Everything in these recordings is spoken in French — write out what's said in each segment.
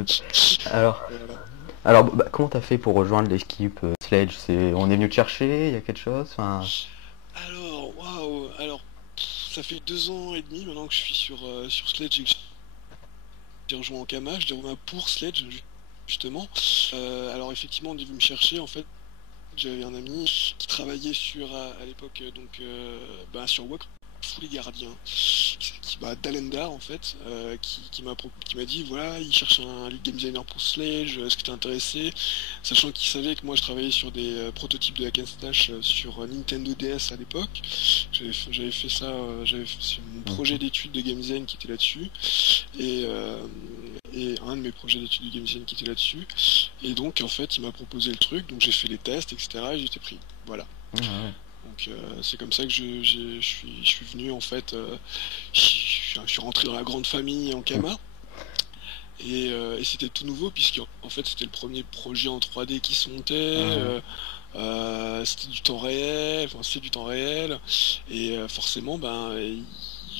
doute. Alors, Voilà. alors, comment t'as fait pour rejoindre l'équipe Sledge? On est venu te chercher, il y a quelque chose? Enfin, Alors, waouh, alors, ça fait 2 ans et demi maintenant que je suis sur Sledge et que j'ai rejoint Ankama. Je l'ai rejoint pour Sledge, justement. Alors, effectivement, on est venu me chercher, en fait. J'avais un ami qui travaillait à l'époque sur Wakfu les gardiens d'Alendar en fait qui m'a dit voilà il cherche un lead game designer pour Sledge, est-ce que t'es intéressé, sachant qu'il savait que moi je travaillais sur des prototypes de hack and slash sur Nintendo DS à l'époque. J'avais fait ça, c'est mon projet d'études de game design qui était là-dessus et un de mes projets d'études de game design qui était là-dessus. Et donc en fait il m'a proposé le truc, donc j'ai fait les tests, etc. et j'ai été pris. Voilà. ouais, ouais. Donc c'est comme ça que je suis venu en fait, je suis rentré dans la grande famille en Kama. Et c'était tout nouveau puisque en fait c'était le premier projet en 3D qui se montait. Ouais. C'était du temps réel, enfin c'est du temps réel, et forcément ils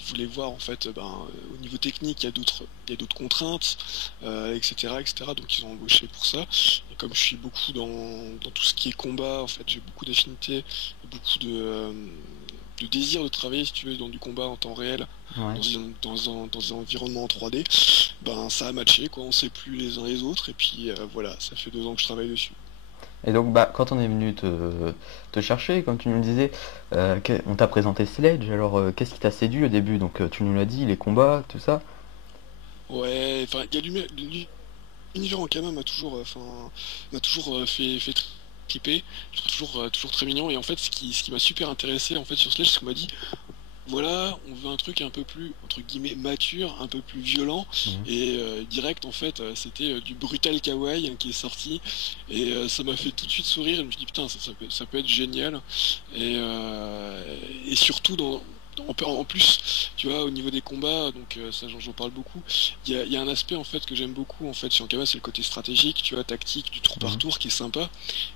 voulaient voir en fait au niveau technique il y a d'autres contraintes, etc., etc. Donc ils ont embauché pour ça. Et comme je suis beaucoup dans tout ce qui est combat, en fait j'ai beaucoup d'affinités, beaucoup de désir de travailler si tu veux dans du combat en temps réel, Ouais. dans un environnement en 3D, ça a matché quoi, on sait plus les uns les autres, et puis voilà, ça fait 2 ans que je travaille dessus. Et donc, quand on est venu te chercher, comme tu nous le disais, on t'a présenté Sledge, alors qu'est-ce qui t'a séduit au début? Donc, tu nous l'as dit, les combats, tout ça. Ouais, enfin, il y a l'univers en Kama m'a toujours fait triper. Je trouve toujours très mignon. Et en fait, ce qui m'a super intéressé en fait sur Sledge, c'est qu'on m'a dit, voilà, on veut un truc un peu plus entre guillemets mature, un peu plus violent. Mhm. Et direct, en fait, c'était du brutal kawaii qui est sorti. Et ça m'a fait tout de suite sourire. Et je me suis dit, putain, ça peut être génial. Et surtout en plus, tu vois, au niveau des combats, donc ça j'en parle beaucoup. Il y a un aspect en fait que j'aime beaucoup en fait sur Ankama, c'est le côté stratégique, tu vois, tactique, du tour par Mhm. tour qui est sympa.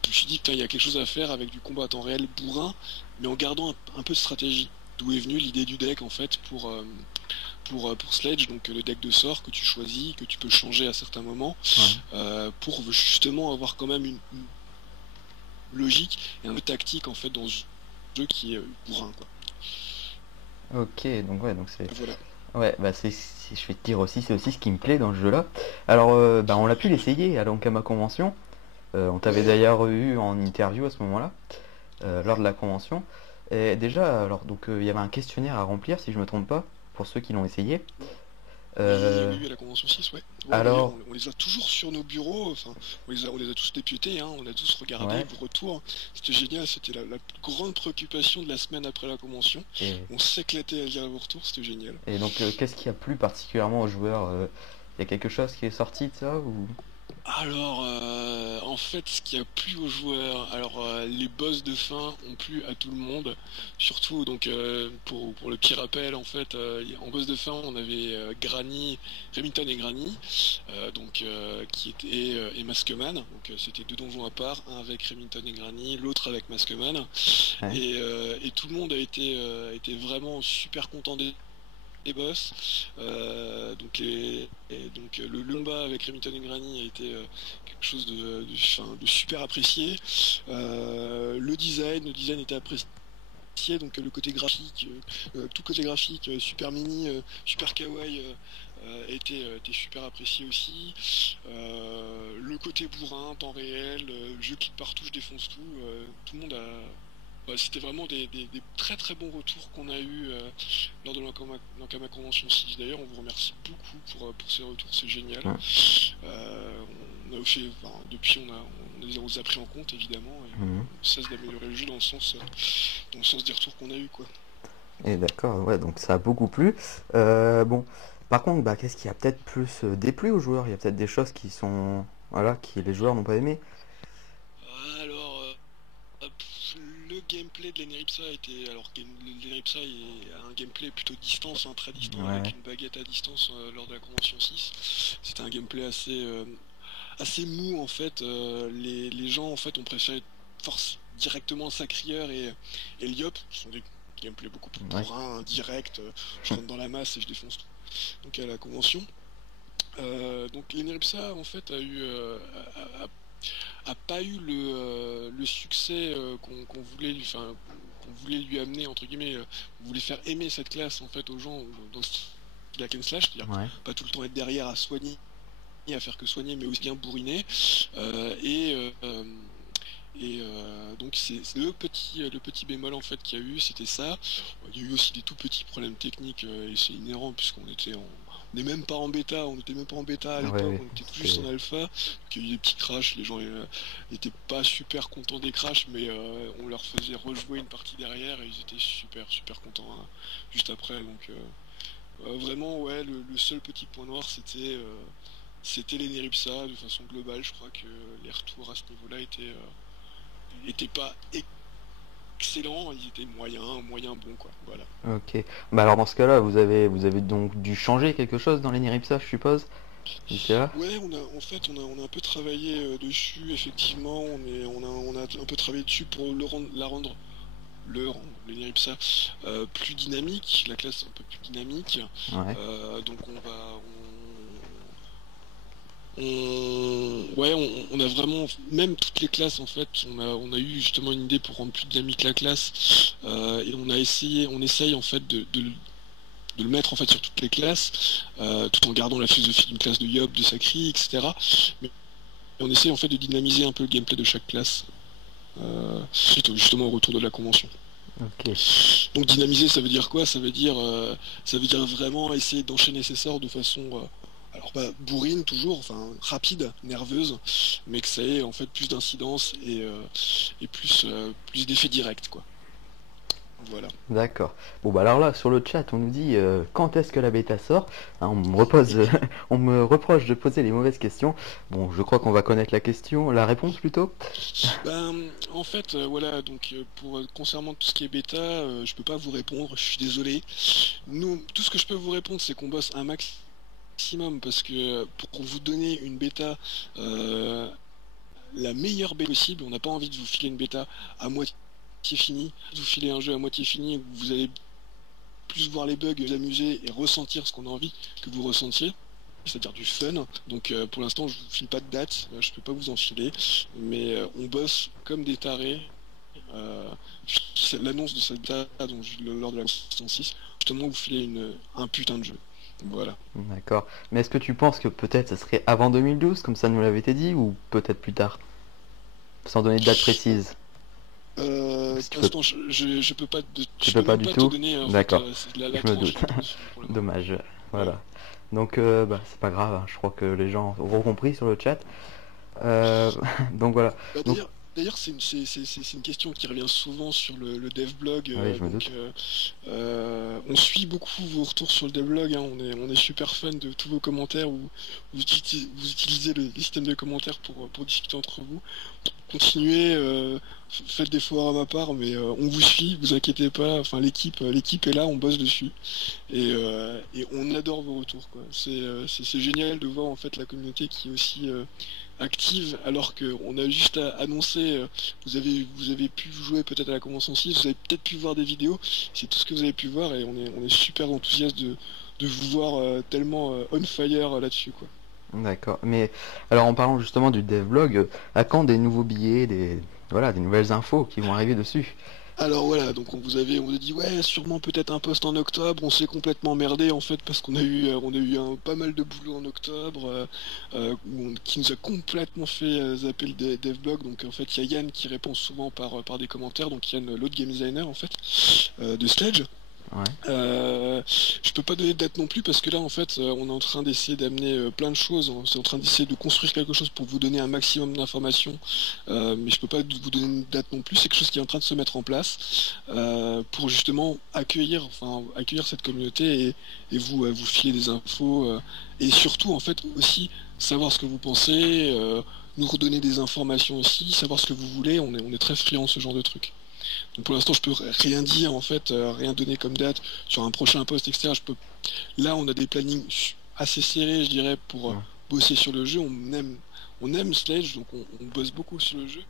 Je me suis dit putain, il y a quelque chose à faire avec du combat à temps réel bourrin, mais en gardant un peu de stratégie. D'où est venue l'idée du deck en fait pour Sledge, donc le deck de sorts que tu choisis, que tu peux changer à certains moments, Ouais. pour justement avoir quand même une logique et un peu tactique en fait dans ce jeu qui est bourrin quoi. Ok, donc ouais, donc c'est. Voilà. Ouais, je vais te dire aussi, c'est aussi ce qui me plaît dans ce jeu-là. Alors, on a pu l'essayer à l'Ankama Convention. On t'avait Ouais. d'ailleurs eu en interview à ce moment-là, lors de la convention. Et déjà, alors, donc, il y avait un questionnaire à remplir, si je me trompe pas, pour ceux qui l'ont essayé. Oui, Euh, oui, oui, à la Convention 6, ouais. Ouais, d'ailleurs, alors, on les a toujours sur nos bureaux, enfin, on les a tous dépiétés, hein, on a tous regardé ouais, vos retours. C'était génial, c'était la plus grande préoccupation de la semaine après la Convention. et, On s'éclatait à lire vos retours, c'était génial. et donc, qu'est-ce qui a plu particulièrement aux joueurs? Il y a quelque chose qui est sorti de ça ou... Alors, en fait, ce qui a plu aux joueurs, alors les boss de fin ont plu à tout le monde, surtout donc pour le petit rappel, en fait, en boss de fin, on avait Granny, Remington et Granny, qui étaient et Maskman, donc c'était 2 donjons à part, un avec Remington et Granny, l'autre avec Maskman, Ouais, et tout le monde a été vraiment super content des boss. Le combat avec Remington et Granny a été quelque chose de super apprécié. Le design était apprécié. Donc le côté graphique, tout côté graphique, super mini, super kawaii, était super apprécié aussi. Le côté bourrin, temps réel, je clique partout, je défonce tout. Tout le monde a, c'était vraiment des très très bons retours qu'on a eu lors de l'Ankama Convention 6. D'ailleurs, on vous remercie beaucoup pour ces retours, c'est génial. ouais. On a fait, depuis, on les a pris en compte évidemment, et Mhm. on cesse d'améliorer le jeu dans le sens des retours qu'on a eu quoi. Et d'accord, ouais, donc ça a beaucoup plu. Bon, par contre, qu'est-ce qui a peut-être plus déplu aux joueurs? Il y a peut-être des choses qui sont, voilà, qui les joueurs n'ont pas aimé. Alors, le gameplay de l'Eneripsa était. Alors, l'Eneripsa a un gameplay plutôt distance, très distant, avec Ouais, une baguette à distance lors de la Convention 6. C'était un gameplay assez mou en fait. Les gens en fait ont préféré force directement Sacrieur et Liop, qui sont des gameplays beaucoup plus ouais. bourrins, directs. Je rentre dans la masse et je défonce tout. Donc à la Convention. Donc l'Eneripsa en fait a pas eu le succès qu'on voulait qu'on voulait lui amener entre guillemets. On voulait faire aimer cette classe en fait aux gens dans ce style hack and slash, c'est-à-dire Ouais. pas tout le temps être derrière à soigner, à faire que soigner, mais aussi bien bourriner. Euh, et euh, donc c'est le petit bémol en fait qu'il y a eu, c'était ça. Il y a eu aussi des tout petits problèmes techniques et c'est inhérent puisqu'on était on n'est même pas en bêta, on était même pas en bêta à Ouais, l'époque, ouais, on était tout juste c'était... en alpha. Donc il y a eu des petits crashs, les gens n'étaient pas super contents des crashs, mais on leur faisait rejouer une partie derrière et ils étaient super contents hein, juste après. Donc vraiment ouais, le seul petit point noir c'était les Neripsa de façon globale. Je crois que les retours à ce niveau-là étaient pas excellents, ils étaient moyens bons quoi. Voilà. Ok. Bah alors dans ce cas-là, vous avez donc dû changer quelque chose dans l'Eniripsa, je suppose, d'ici là? Ouais, en fait, on a un peu travaillé dessus, effectivement, on a un peu travaillé dessus pour l'Eniripsa plus dynamique, la classe un peu plus dynamique. Ouais. Donc ouais, on a vraiment, même toutes les classes en fait, on a eu justement une idée pour rendre plus dynamique la classe, et on essaye en fait de le mettre en fait sur toutes les classes, tout en gardant la philosophie d'une classe de Yob, de Sakri, etc. Mais on essaye en fait de dynamiser un peu le gameplay de chaque classe, suite justement au retour de la convention. Ok. Donc dynamiser, ça veut dire quoi? Ça veut dire vraiment essayer d'enchaîner ses sorts de façon, alors pas bourrine toujours, enfin rapide, nerveuse, mais que ça ait en fait plus d'incidence et plus d'effets directs, quoi. Voilà. D'accord. Bon bah alors là, sur le chat, on nous dit quand est-ce que la bêta sort? Hein, on me repose, on me reproche de poser les mauvaises questions. Bon, je crois qu'on va connaître la question, la réponse plutôt. En fait, voilà, donc pour concernant tout ce qui est bêta, je peux pas vous répondre, je suis désolé. Nous, tout ce que je peux vous répondre, c'est qu'on bosse un maximum parce que pour vous donner une bêta, la meilleure bêta possible, on n'a pas envie de vous filer une bêta à moitié finie, de vous filer un jeu à moitié fini où vous allez plus voir les bugs, vous amuser et ressentir ce qu'on a envie que vous ressentiez, c'est-à-dire du fun. Donc pour l'instant, je vous file pas de date, je peux pas vous en filer, mais on bosse comme des tarés. Euh, L'annonce de cette date, donc lors de la 6, justement, vous filez un putain de jeu. Voilà. D'accord. Mais est-ce que tu penses que peut-être ça serait avant 2012, comme ça nous l'avait été dit, ou peut-être plus tard, sans donner de date précise? Si tu Pour peux, l'instant, tu je peux peux pas même du pas te tout? donner en fait D'accord. la Je me tranche doute. pour le moment. Dommage. Ouais. Voilà. Donc bah, c'est pas grave, hein. Je crois que les gens auront compris sur le chat. Donc voilà. Bah, Donc d'ailleurs, c'est une question qui revient souvent sur le devblog. oui, je me doute. On suit beaucoup vos retours sur le devblog. Hein, on est super fan de tous vos commentaires où vous utilisez le système de commentaires pour discuter entre vous. Continuez, faites des efforts à ma part, mais on vous suit, vous inquiétez pas. Enfin, l'équipe est là, on bosse dessus et on adore vos retours, quoi. C'est génial de voir en fait la communauté qui est aussi active alors qu'on a juste annoncé, vous avez pu jouer peut-être à la convention 6, vous avez peut-être pu voir des vidéos, c'est tout ce que vous avez pu voir et on est super enthousiaste de vous voir tellement on fire là-dessus, quoi. D'accord. Mais alors en parlant justement du devlog, à quand des nouveaux billets, voilà, des nouvelles infos qui vont arriver dessus? Alors voilà, donc on vous a dit ouais, sûrement peut-être un poste en octobre. On s'est complètement emmerdé en fait parce on a eu pas mal de boulot en octobre qui nous a complètement fait zapper le devblog. Donc en fait, il y a Yann qui répond souvent par des commentaires. Donc Yann, l'autre game designer en fait de Sledge. Ouais. Je peux pas donner de date non plus parce que là en fait on est en train d'essayer d'amener plein de choses, on est en train d'essayer de construire quelque chose pour vous donner un maximum d'informations, mais je peux pas vous donner une date non plus, c'est quelque chose qui est en train de se mettre en place pour justement accueillir cette communauté et vous filer des infos et surtout en fait aussi savoir ce que vous pensez, nous redonner des informations aussi, savoir ce que vous voulez, on est très friand de ce genre de trucs. Donc pour l'instant, je peux rien dire en fait, rien donner comme date sur un prochain poste, etc. Là, on a des plannings assez serrés, je dirais, pour Ouais. bosser sur le jeu. On aime Sledge, donc on bosse beaucoup sur le jeu.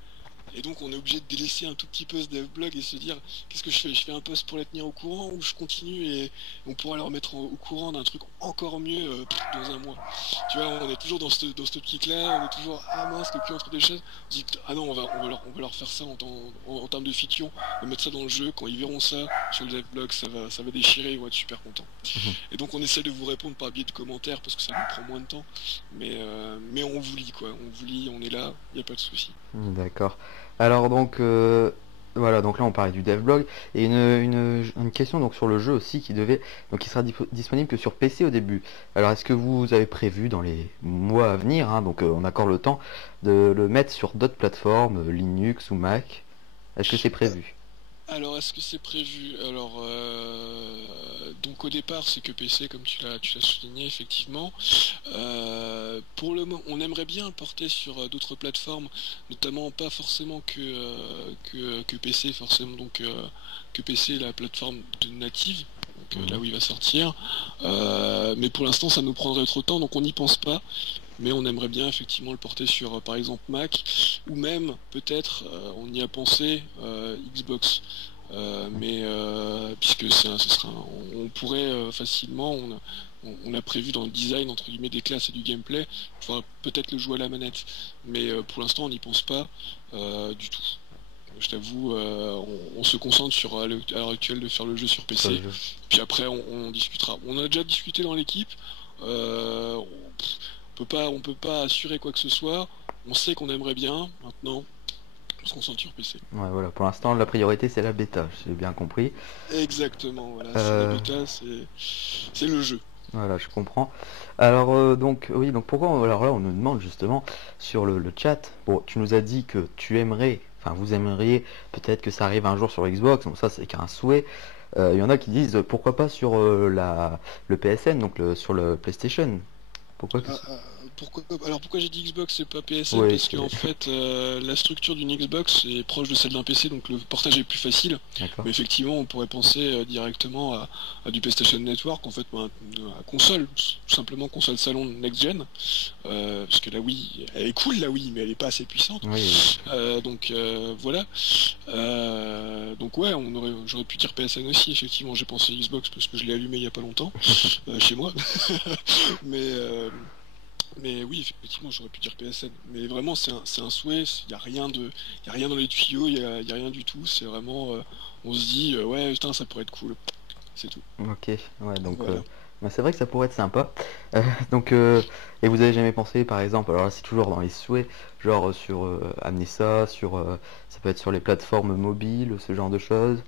Et donc on est obligé de délaisser un tout petit peu ce devblog et se dire qu'est-ce que je fais? Je fais un post pour les tenir au courant ou je continue et on pourra leur mettre au courant d'un truc encore mieux dans un mois. Tu vois, on est toujours dans cette optique-là, on est toujours ah mince, le cul entre des chaises. On dit ah non, on va leur faire ça en termes de feature, on va mettre ça dans le jeu. Quand ils verront ça sur le devblog, ça va déchirer, ils vont être super contents. Mhm. Et donc on essaie de vous répondre par biais de commentaires parce que ça nous prend moins de temps. Mais on vous lit quoi, on vous lit, on est là, il n'y a pas de souci. D'accord. Alors donc voilà, donc là on parlait du devblog et une question donc sur le jeu aussi qui sera disponible que sur PC au début. Alors est-ce que vous avez prévu dans les mois à venir, hein, donc on accorde le temps de le mettre sur d'autres plateformes, Linux ou Mac? Est-ce que c'est prévu? Alors, est-ce que c'est prévu? Alors, donc au départ, c'est que PC, comme tu l'as souligné, effectivement. Pour le moment, on aimerait bien le porter sur d'autres plateformes, notamment pas forcément que PC, forcément, donc que PC, la plateforme de native, donc là Mhm. où il va sortir. Mais pour l'instant, ça nous prendrait trop de temps, donc on n'y pense pas. Mais on aimerait bien effectivement le porter sur par exemple Mac ou même peut-être on y a pensé Xbox. Puisque on pourrait facilement, on a prévu dans le design entre guillemets des classes et du gameplay, pouvoir peut-être le jouer à la manette. Mais pour l'instant on n'y pense pas du tout. Je t'avoue, on se concentre sur à l'heure actuelle de faire le jeu sur Sur le PC. jeu. Puis après on discutera. On a déjà discuté dans l'équipe. On peut pas assurer quoi que ce soit. On sait qu'on aimerait bien. Maintenant, on se concentre sur PC. Ouais, voilà, pour l'instant la priorité c'est la bêta, j'ai bien compris. Exactement. Voilà, c'est la Euh, bêta, c'est le jeu. Voilà, je comprends. Alors donc oui, donc alors là on nous demande justement sur le chat. Bon, tu nous as dit que tu aimerais, enfin vous aimeriez peut-être que ça arrive un jour sur Xbox. Bon, ça c'est qu'un souhait. Il y en a qui disent pourquoi pas sur le PSN, donc sur le PlayStation. Pourquoi que Ah, ah, pourquoi j'ai dit Xbox et pas PSN? Oui, Parce qu'en fait, la structure d'une Xbox est proche de celle d'un PC, donc le portage est plus facile. d'accord. Mais effectivement, on pourrait penser directement à du PlayStation Network, en fait, à console, tout simplement console salon next-gen. Parce que la Wii, elle est cool la Wii, mais elle est pas assez puissante. Oui, oui. Voilà. Donc ouais, j'aurais pu dire PSN aussi, effectivement, j'ai pensé Xbox parce que je l'ai allumé il y a pas longtemps, chez moi. Mais, euh, mais oui, effectivement, j'aurais pu dire PSN. Mais vraiment, c'est un souhait. Il n'y a rien y a rien dans les tuyaux. Il y a rien du tout. C'est vraiment, on se dit, ouais, putain, ça pourrait être cool. C'est tout. Ok, ouais, donc Voilà. bah, c'est vrai que ça pourrait être sympa. Donc et vous avez jamais pensé par exemple, alors là c'est toujours dans les souhaits, genre sur amener ça, ça peut être sur les plateformes mobiles, ce genre de choses.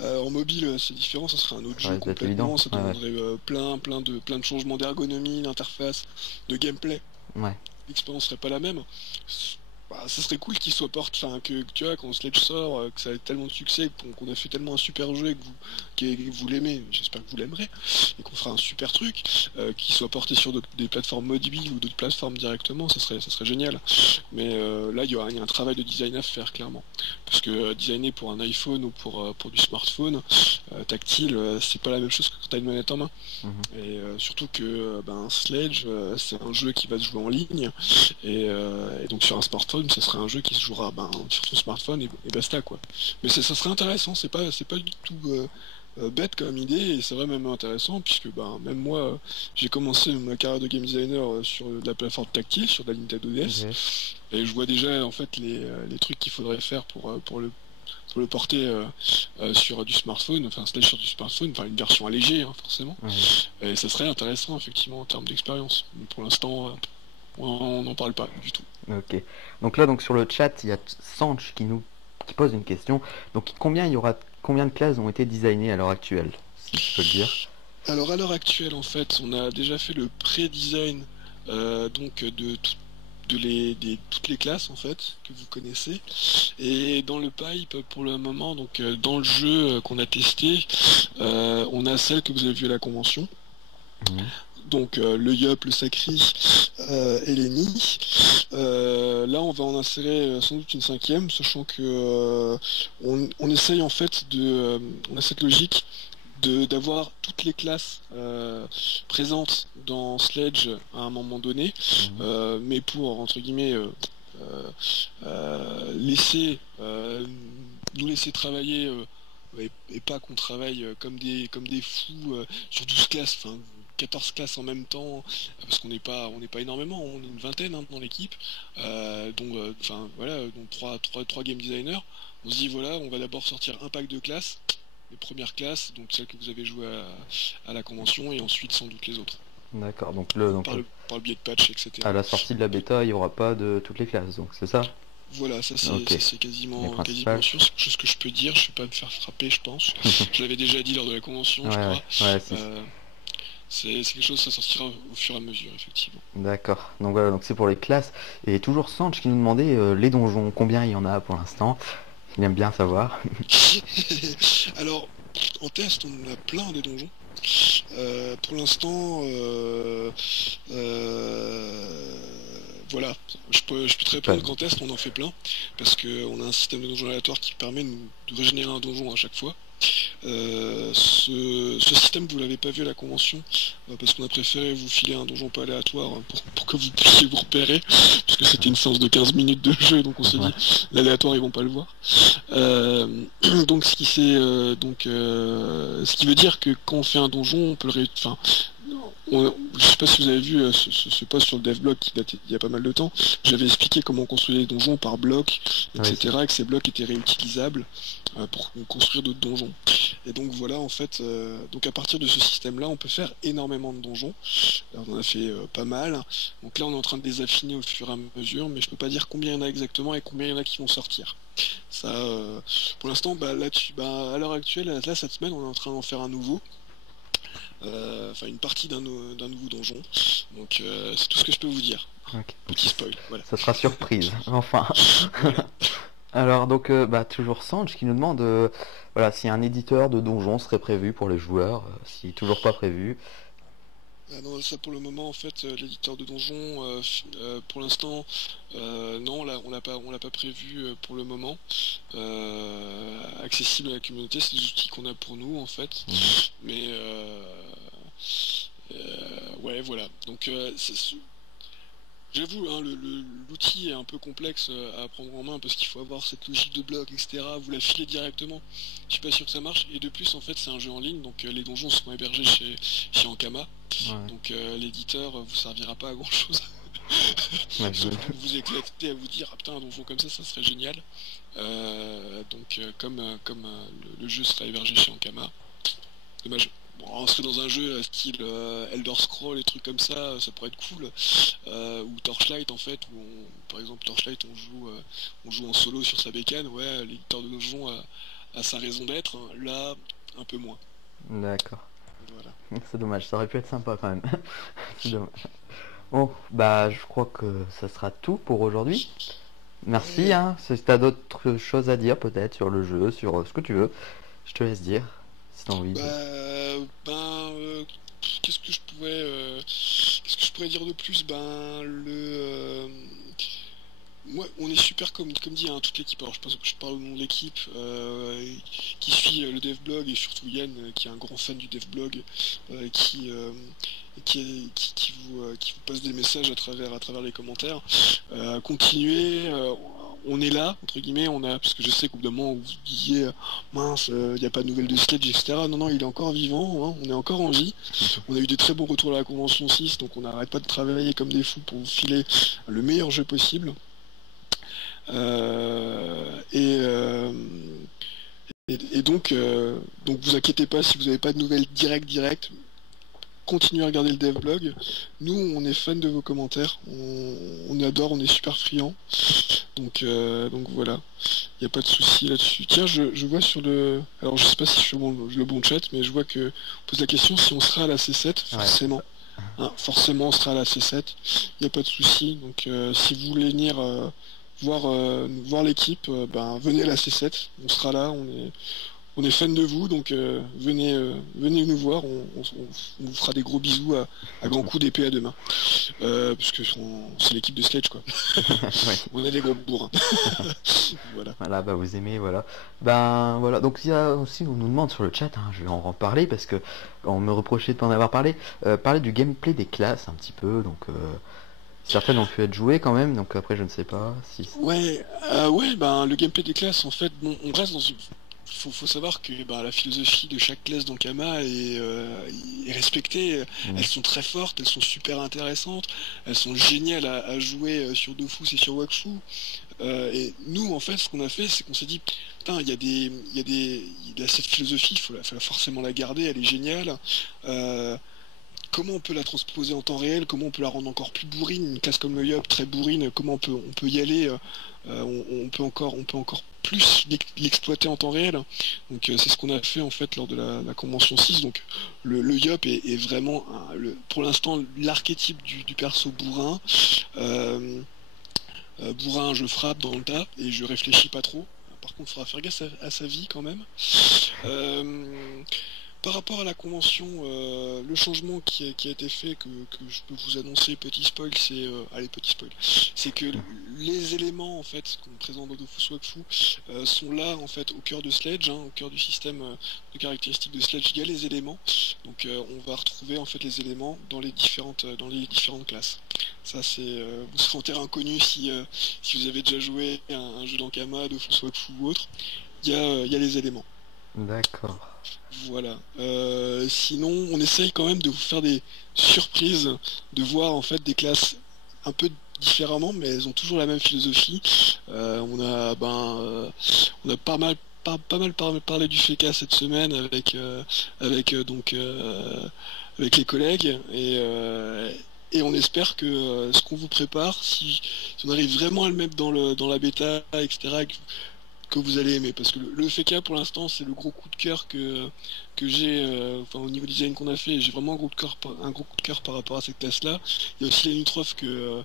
En mobile, c'est différent. Ça serait un autre Ça jeu risque d'être évident. complètement. Ça Ouais, ouais. demanderait plein de changements d'ergonomie, d'interface, de gameplay. Ouais. L'expérience serait pas la même. Bah, ça serait cool qu'il soit enfin que tu vois quand Sledge sort, que ça ait tellement de succès, qu'on a fait tellement un super jeu et que vous l'aimez, j'espère que vous l'aimerez, et qu'on fera un super truc, qu'il soit porté sur des plateformes mobiles ou d'autres plateformes directement, ça serait génial. Mais là il y a un travail de design à faire clairement. Parce que designer pour un iPhone ou pour du smartphone tactile, c'est pas la même chose que quand t'as une manette en main. Mhm. Et surtout que Sledge, c'est un jeu qui va se jouer en ligne. Et donc sur un smartphone, ça serait un jeu qui se jouera sur son smartphone et basta quoi. Mais ça serait intéressant, c'est pas du tout bête comme idée et c'est vrai même intéressant puisque même moi j'ai commencé ma carrière de game designer sur de la plateforme tactile, sur de la Nintendo DS Ok. et je vois déjà en fait les trucs qu'il faudrait faire pour le porter sur du smartphone, enfin slash sur du smartphone, enfin une version allégée forcément. Ouais. Et ça serait intéressant effectivement en termes d'expérience. Mais pour l'instant, on n'en parle pas du tout. Ok. Donc là donc sur le chat, il y a Sanch qui pose une question. Donc combien de classes ont été designées à l'heure actuelle, si tu peux le dire. Alors à l'heure actuelle, en fait, on a déjà fait le pré-design donc toutes les classes en fait que vous connaissez. Et dans le pipe, pour le moment, donc dans le jeu qu'on a testé, on a celle que vous avez vue à la convention. Mhm. Donc le Yup, le Sacri et l'Eni. Là, on va en insérer sans doute une cinquième, sachant que on essaye en fait on a cette logique d'avoir toutes les classes présentes dans Sledge à un moment donné, Mhm. mais pour entre guillemets nous laisser travailler et pas qu'on travaille comme des fous sur 12 classes, enfin 14 classes en même temps, parce qu'on n'est pas énormément, on est une vingtaine hein, dans l'équipe, dont trois game designers. On se dit voilà, on va d'abord sortir un pack de classes, les premières classes, donc celles que vous avez jouées à la convention, et ensuite sans doute les autres. D'accord, donc, Par le biais de patch, etc. à la sortie de la bêta, il n'y aura pas de toutes les classes, donc c'est ça? Voilà, Ok, ça, c'est quasiment principales. sûr, c'est quelque chose que je peux dire, je vais pas me faire frapper, je pense. Je l'avais déjà dit lors de la convention, Ouais, je ouais, crois. ouais, si. Euh, c'est quelque chose, ça sortira au fur et à mesure, effectivement. D'accord, donc voilà, donc c'est pour les classes. Et toujours Sanch qui nous demandait les donjons, combien il y en a pour l'instant. Il aime bien savoir. Alors, en test, on en a plein des donjons. Pour l'instant, voilà, je peux te répondre qu'en test, on en fait plein, parce qu'on a un système de donjon aléatoire qui permet de régénérer un donjon à chaque fois. Ce système, vous l'avez pas vu à la convention, parce qu'on a préféré vous filer un donjon pas aléatoire pour que vous puissiez vous repérer, parce que c'était une séance de 15 minutes de jeu, donc on s'est dit, l'aléatoire, ils vont pas le voir. Donc ce qui veut dire que quand on fait un donjon, on peut le je sais pas si vous avez vu ce post sur le devblog qui date il y a pas mal de temps. J'avais expliqué comment on construisait les donjons par blocs, etc. Et que ces blocs étaient réutilisables pour construire d'autres donjons. Et donc voilà, en fait, donc à partir de ce système-là, on peut faire énormément de donjons. Alors, on en a fait pas mal. Donc là, on est en train de les affiner au fur et à mesure, mais je peux pas dire combien il y en a exactement et combien il y en a qui vont sortir. Ça, pour l'instant, à l'heure actuelle, là cette semaine, on est en train d'en faire un nouveau. Une partie d'un nouveau donjon. Donc c'est tout ce que je peux vous dire. Ok. Petit spoil, voilà. Ça sera surprise, enfin. Voilà. Alors donc toujours Sanch qui nous demande voilà, si un éditeur de donjon serait prévu pour les joueurs, si toujours pas prévu. Ah non, ça pour le moment en fait l'éditeur de donjon pour l'instant non on l'a pas prévu pour le moment. Accessible à la communauté, c'est des outils qu'on a pour nous en fait. Mais ouais voilà. Donc j'avoue, hein, l'outil est un peu complexe à prendre en main parce qu'il faut avoir cette logique de bloc, etc. Vous la filez directement, je suis pas sûr que ça marche. Et de plus, en fait, c'est un jeu en ligne, donc les donjons seront hébergés chez Ankama. Ouais. Donc l'éditeur vous servira pas à grand chose. Ouais, Sauf pour vous éclater à vous dire, ah putain, un donjon comme ça serait génial. Comme le jeu sera hébergé chez Ankama, dommage. Bon, on serait dans un jeu style Elder Scroll et trucs comme ça pourrait être cool. Ou Torchlight en fait, par exemple Torchlight on joue en solo sur sa bécane, ouais, l'éditeur de donjon a sa raison d'être, hein. Là, un peu moins. D'accord. Voilà. C'est dommage, ça aurait pu être sympa quand même. C'est dommage. Bon, bah je crois que ça sera tout pour aujourd'hui. Merci, hein. Si t'as d'autres choses à dire peut-être sur le jeu, sur ce que tu veux, je te laisse dire si t'as envie. Qu'est-ce que je pourrais dire de plus? Moi, on est super comme dit hein, toute l'équipe. Alors je pense que je parle au nom de l'équipe qui suit le devblog et surtout Yann qui est un grand fan du devblog qui vous passe des messages à travers les commentaires. Continuez. On est là, entre guillemets, parce que je sais qu'au bout d'un moment vous disiez mince, il n'y a pas de nouvelles de Sledge, etc. Non, il est encore vivant, hein, on est encore en vie. On a eu des très bons retours à la convention 6, donc on n'arrête pas de travailler comme des fous pour vous filer le meilleur jeu possible. Donc vous inquiétez pas si vous n'avez pas de nouvelles directes. Continuez à regarder le devblog. Nous, on est fans de vos commentaires. On adore, on est super friands. Donc voilà. Il n'y a pas de souci là-dessus. Tiens, je vois sur le... Alors je sais pas si je suis le bon chat, mais je vois que on pose la question si on sera à la C7, forcément. Ouais. Hein, forcément, on sera à la C7. Il n'y a pas de souci. Donc si vous voulez venir voir l'équipe, venez à la C7. On sera là, on est fan de vous, donc venez nous voir, on vous fera des gros bisous à grands coups d'épée à deux mains. Parce que c'est l'équipe de Sledge quoi. Ouais. On est des gros bourrins. Voilà. Voilà, bah vous aimez, voilà. Ben voilà, donc il y a aussi, on nous demande sur le chat, hein, je vais en reparler parce que on me reprochait de pas en avoir parlé, parler du gameplay des classes un petit peu, donc Certaines ont pu être jouées quand même, donc après je ne sais pas si... Ouais, ouais, ben le gameplay des classes, en fait, bon, on reste dans une... Faut savoir que ben, la philosophie de chaque classe dans Kama est respectée. Mm. Elles sont très fortes, elles sont super intéressantes, elles sont géniales à jouer sur Dofus et sur Wakfu. Et nous, en fait, ce qu'on a fait, c'est qu'on s'est dit, putain, il y a cette philosophie, faut forcément la garder, elle est géniale. Euh, Comment on peut la transposer en temps réel, comment on peut la rendre encore plus bourrine, une classe comme le Yop très bourrine, comment on peut y aller, on peut encore plus l'exploiter en temps réel. Donc c'est ce qu'on a fait en fait lors de la convention 6. Donc le Yop est vraiment pour l'instant l'archétype du perso bourrin. Euh, Bourrin, je frappe dans le tas et je réfléchis pas trop. Par contre, il faudra faire gaffe à sa vie quand même. Euh, Par rapport à la convention, le changement qui a été fait, que je peux vous annoncer, petit spoil, c'est... allez, petit spoil. C'est que les éléments, en fait, qu'on présente dans Dofus Wakfu, sont là, en fait, au cœur de Sledge, hein, au cœur du système de caractéristiques de Sledge, il y a les éléments. Donc on va retrouver, en fait, les éléments dans les différentes classes. Ça, c'est... vous serez en terrain inconnu si vous avez déjà joué à un jeu d'Ankama, Dofus Wakfu ou autre. Il y a les éléments. D'accord. Voilà. Sinon, on essaye quand même de vous faire des surprises, de voir en fait des classes un peu différemment, mais elles ont toujours la même philosophie. On a pas mal parlé du FECA cette semaine avec les collègues et on espère que ce qu'on vous prépare, si on arrive vraiment à le mettre dans la bêta, etc., que vous allez aimer, parce que le FK pour l'instant c'est le gros coup de cœur que j'ai, enfin au niveau design qu'on a fait, j'ai vraiment un gros coup de cœur par rapport à cette classe là. Il y a aussi la Unitrof que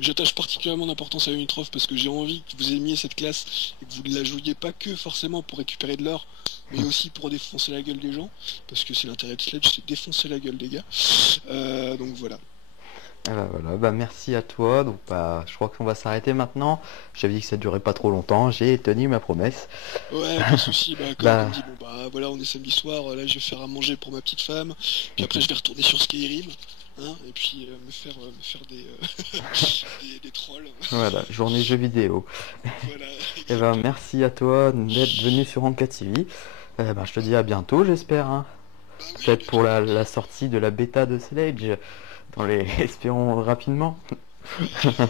j'attache particulièrement d'importance à la Unitrof parce que j'ai envie que vous aimiez cette classe et que vous ne la jouiez pas que forcément pour récupérer de l'or, mais aussi pour défoncer la gueule des gens, parce que c'est l'intérêt de Sledge, c'est défoncer la gueule des gars. Donc voilà. Ah bah voilà, bah merci à toi. Donc bah je crois qu'on va s'arrêter maintenant. J'avais dit que ça durait pas trop longtemps, j'ai tenu ma promesse. Ouais, pas de soucis, bah, comme Bah dit, bon bah voilà, on est samedi soir, là je vais faire à manger pour ma petite femme, puis après je vais retourner sur Skyrim, hein, et puis me faire des trolls. voilà, journée jeux vidéo. Voilà, Et ben exactement. merci à toi d'être venu sur Anka TV. Bah, je te dis à bientôt, j'espère, hein. Bah oui, Peut-être mais pour toi la sortie de la bêta de Sledge, dans les espérons rapidement. ouais, on est là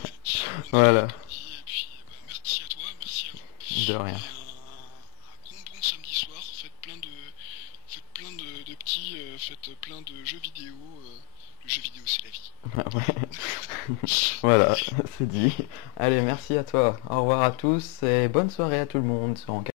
Voilà, comme dit, et puis bah, merci à toi, merci à de rien. vous, et un bon samedi soir, faites plein de petits, faites plein de jeux vidéo, le jeu vidéo c'est la vie. Ouais. Voilà, c'est dit. Allez, merci à toi. Au revoir à tous et bonne soirée à tout le monde sur Anka.